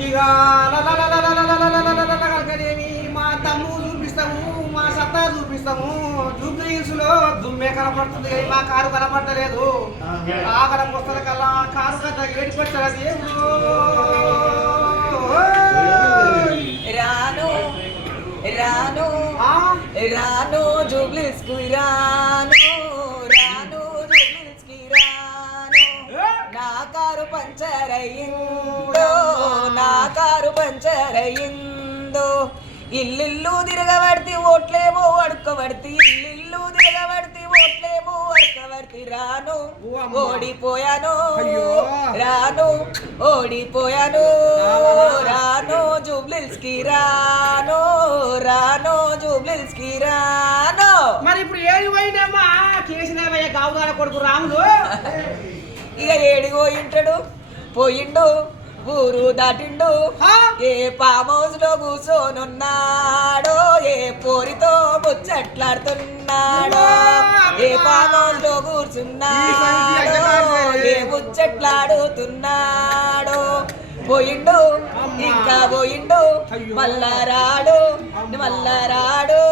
ఇక మా తమ్ము చూపిస్తాము మా సత్తా చూపిస్తాము జూబ్లీస్లో దుమ్మే కనపడుతుంది కానీ మా కారు కనపడలేదు ఆకలం వస్తుంది కల్లా కారు కథ ఏడికొచ్చారా దేవుడు రాను రాను రాను జూబ్లీస్ కు రాను రాను జూబ్లీస్ కి రాను నా కారు పంచర్ అయ్యిందో నా కారు పంచర్ అయ్యిందో ఇల్లు తిరగబడితే ఓట్లేమో అడుక్కబడితే ఇల్లు తిరగబడితే ఓట్లేమో అడుక్కబడితే రాను ఓడిపోయాను రాను ఓడిపోయాను రాను జూబ్లీస్ కి రాను రాను జూబ్లీస్ కి రాను. మరి ఇప్పుడు ఏడు పోయినమ్మా కేసీఆర్ గావుగాడ కొడుకు రాములు ఇక ఏడిగో ఇంటాడు పోయిండు ఊరు దాటిండు ఏ ఫామ్ హౌస్ లో కూర్చోనున్నాడో ఏ పోరితో ముచ్చట్లాడుతున్నాడో ఏ ఫామ్ హౌస్ లో కూర్చున్నాడో ఏ ముచ్చట్లాడుతున్నాడో పోయిండు ఇంకా పోయిండు మళ్ళా రాడు మళ్ళా రాడు